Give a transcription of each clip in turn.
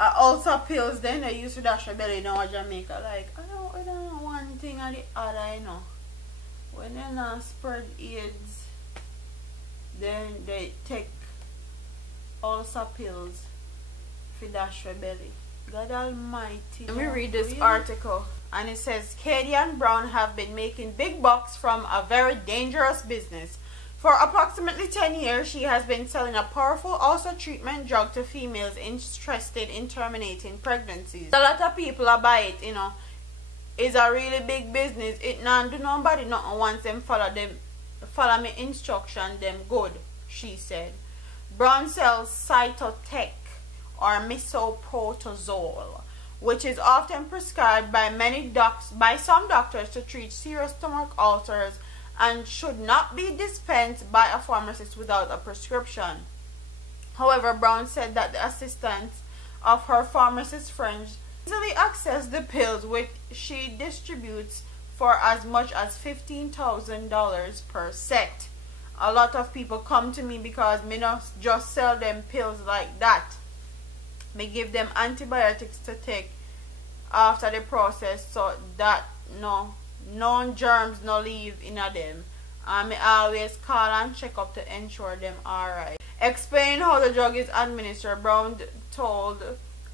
ulcer pills then they used to dash your belly now in Jamaica. Like, I don't know one thing or the other, you know. When they not spread AIDS, then they take ulcer pills for dash your belly. God almighty. Let me read this article. And it says, Katie and Brown have been making big bucks from a very dangerous business. For approximately 10 years, she has been selling a powerful ulcer treatment drug to females interested in terminating pregnancies. A lot of people are buy it, you know. It's a really big business. It not do nobody nothing once them follow me instruction, them good, she said. Brown sells cytotec or misoprostol, which is often prescribed by some doctors to treat serious stomach ulcers and should not be dispensed by a pharmacist without a prescription. However, Brown said that the assistance of her pharmacist friends easily access the pills, which she distributes for as much as $15,000 per set. A lot of people come to me because me not just sell them pills like that. Me give them antibiotics to take after the process so that no germs no live in them. And me always call and check up to ensure them alright. Explaining how the drug is administered, Brown told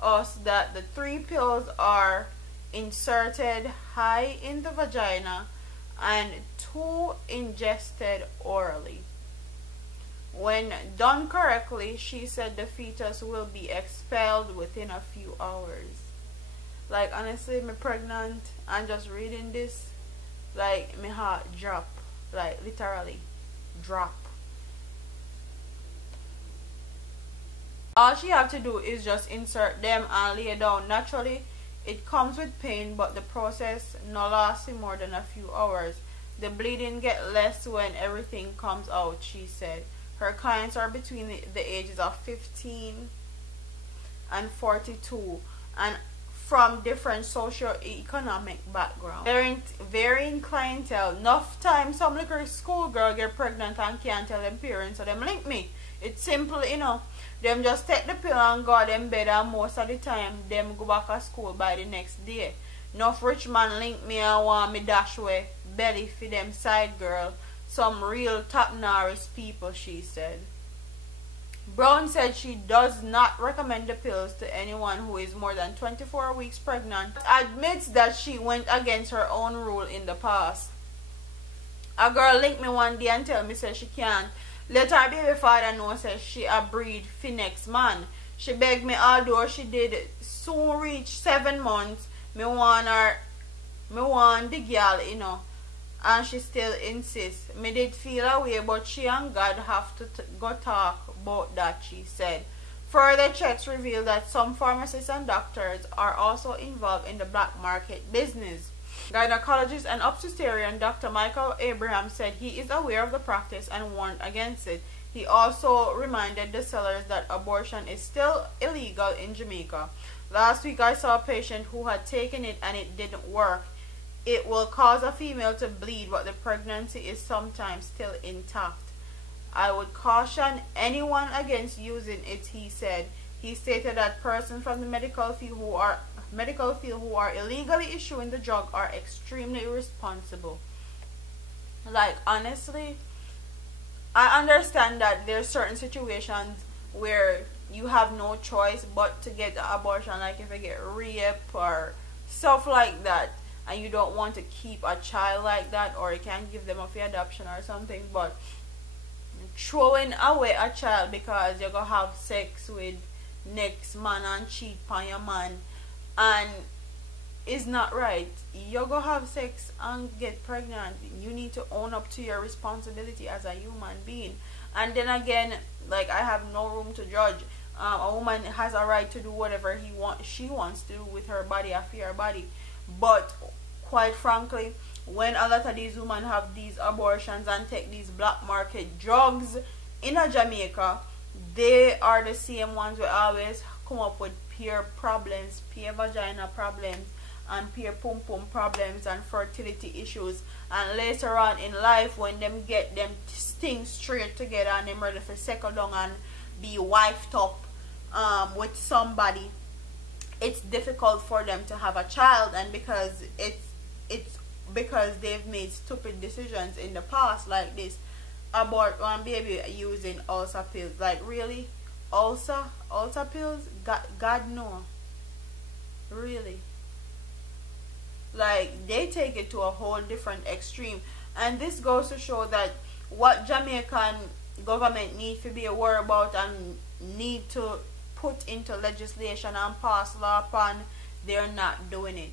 us that the 3 pills are inserted high in the vagina and 2 ingested orally. When done correctly, she said the fetus will be expelled within a few hours. Like, honestly, me pregnant and just reading this, like, my heart drop. Like, literally drop. All she have to do is just insert them and lay down. Naturally, it comes with pain, but the process no lasts more than a few hours. The bleeding get less when everything comes out, she said. Her clients are between the ages of 15 and 42 and from different socio-economic backgrounds. Varying clientele. Enough time some little schoolgirl get pregnant and can't tell them parents, so them link me. It's simple, you know. Them just take the pill and go to them bed, and most of the time them go back to school by the next day. Enough rich man link me and want me dash away belly for them side girl. Some real top-notch people, she said. Brown said she does not recommend the pills to anyone who is more than 24 weeks pregnant. Admits that she went against her own rule in the past. A girl linked me one day and tell me say she can't let her baby father know say she a breed for next man. She begged me, although she did soon reach 7 months, me want the girl, you know. And she still insists. Me did feel away, but she and God have to go talk about that, she said. Further checks reveal that some pharmacists and doctors are also involved in the black market business. Gynecologist and obstetrician Dr. Michael Abraham said he is aware of the practice and warned against it. He also reminded the sellers that abortion is still illegal in Jamaica. Last week I saw a patient who had taken it and it didn't work. It will cause a female to bleed, but the pregnancy is sometimes still intact. I would caution anyone against using it, he said. He stated that persons from the medical field who are illegally issuing the drug are extremely irresponsible. Like, honestly, I understand that there's certain situations where you have no choice but to get the abortion, like if you get rape or stuff like that, and you don't want to keep a child like that, or you can give them up for adoption or something. But throwing away a child because you're gonna have sex with next man and cheat on your man and is not right. You're gonna have sex and get pregnant. You need to own up to your responsibility as a human being. And then again, like, I have no room to judge. A woman has a right to do whatever she wants to do with her body, after her body. But quite frankly, when a lot of these women have these abortions and take these black market drugs in Jamaica, they are the same ones who always come up with peer problems, peer vagina problems, and peer pum pum problems and fertility issues. And later on in life, when them get them things straight together and them ready to settle down and be wifed up with somebody, it's difficult for them to have a child, and because it's because they've made stupid decisions in the past, like this, abort one baby using ulcer pills. Like, really? Ulcer pills? God no. Really? Like, they take it to a whole different extreme. And this goes to show that what Jamaican government need to be aware about and need to put into legislation and pass law upon, they're not doing it.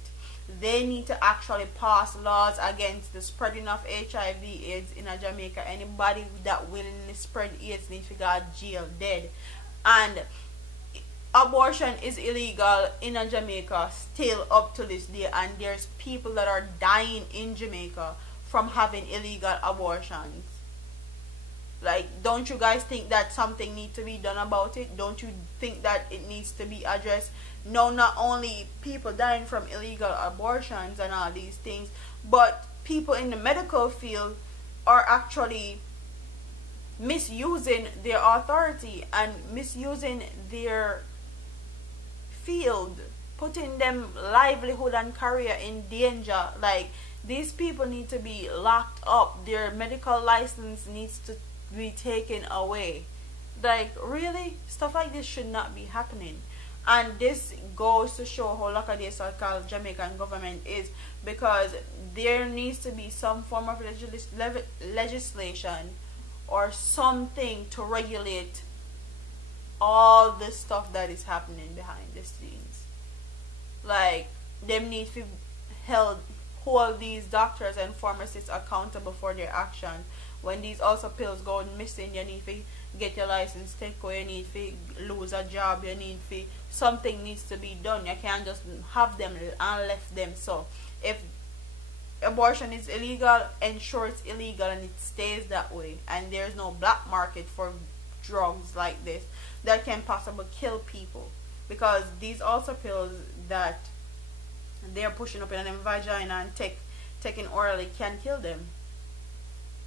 They need to actually pass laws against the spreading of HIV/AIDS in Jamaica. Anybody that willingly spread AIDS needs to go to jail, dead. And abortion is illegal in Jamaica still up to this day, and there's people that are dying in Jamaica from having illegal abortions. Like, don't you guys think that something needs to be done about it? Don't you think that it needs to be addressed? No, not only people dying from illegal abortions and all these things, but people in the medical field are actually misusing their authority and misusing their field, putting them livelihood and career in danger. Like, these people need to be locked up. Their medical license needs to be taken away. Like, really, stuff like this should not be happening. And this goes to show how lucky this so-called Jamaican government is, because there needs to be some form of legislation or something to regulate all the stuff that is happening behind the scenes. Like, them need to hold these doctors and pharmacists accountable for their actions. When these ulcer pills go missing, you need to get your license taken away, you need to lose a job, you need to, something needs to be done. You can't just have them and left them. So if abortion is illegal, ensure it's illegal and it stays that way, and there's no black market for drugs like this that can possibly kill people, because these ulcer pills that they're pushing up in them vagina and taking orally can kill them.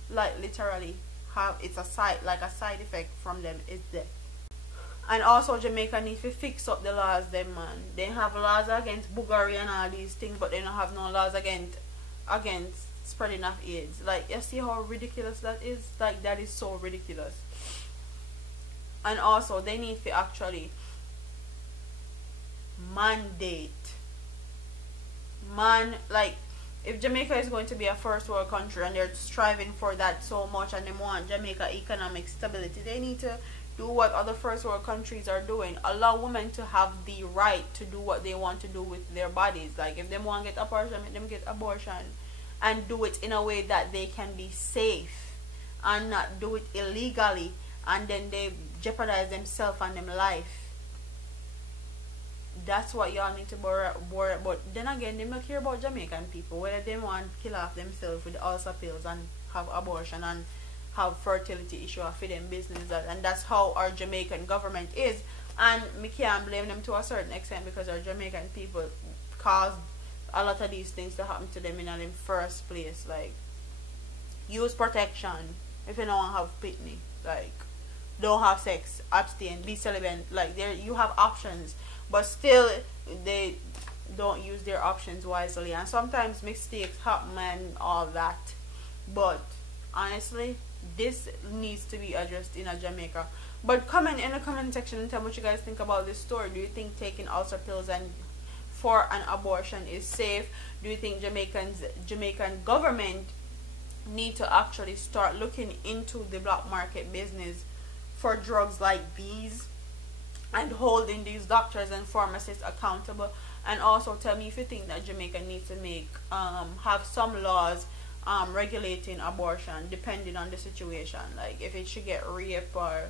Like, literally it's a side effect from them is death. And also Jamaica needs to fix up the laws them, man. They have laws against boogery and all these things, but they don't have no laws against spreading of AIDS. Like, you see how ridiculous that is? Like, that is so ridiculous. And also they need to actually like, if Jamaica is going to be a first world country and they're striving for that so much, and they want Jamaica economic stability, they need to do what other first world countries are doing. Allow women to have the right to do what they want to do with their bodies. Like, if they want to get abortion, let them get abortion, and do it in a way that they can be safe and not do it illegally, and then they jeopardize themselves and them life. That's what y'all need to worry about. Then again, they don't care about Jamaican people, whether they want to kill off themselves with ulcer pills and have abortion and have fertility issue for them business. And that's how our Jamaican government is. And me can't blame them to a certain extent, because our Jamaican people caused a lot of these things to happen to them in the first place. Like, use protection if you don't want to have pitney. Like, don't have sex, abstain, be celibate. Like, there you have options, but still they don't use their options wisely, and sometimes mistakes happen and all that. But honestly, this needs to be addressed in Jamaica. But comment in the comment section and tell me what you guys think about this story. Do you think taking ulcer pills and for an abortion is safe? Do you think Jamaican government need to actually start looking into the black market business for drugs like these and holding these doctors and pharmacists accountable? And also tell me if you think that Jamaica needs to have some laws regulating abortion depending on the situation, like if it should get rape or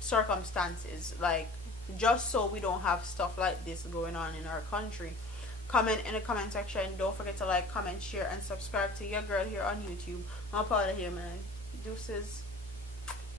circumstances, like, just so we don't have stuff like this going on in our country. Comment in the comment section. Don't forget to like, comment, share, and subscribe to your girl here on YouTube. I'm out of here, man. Deuces.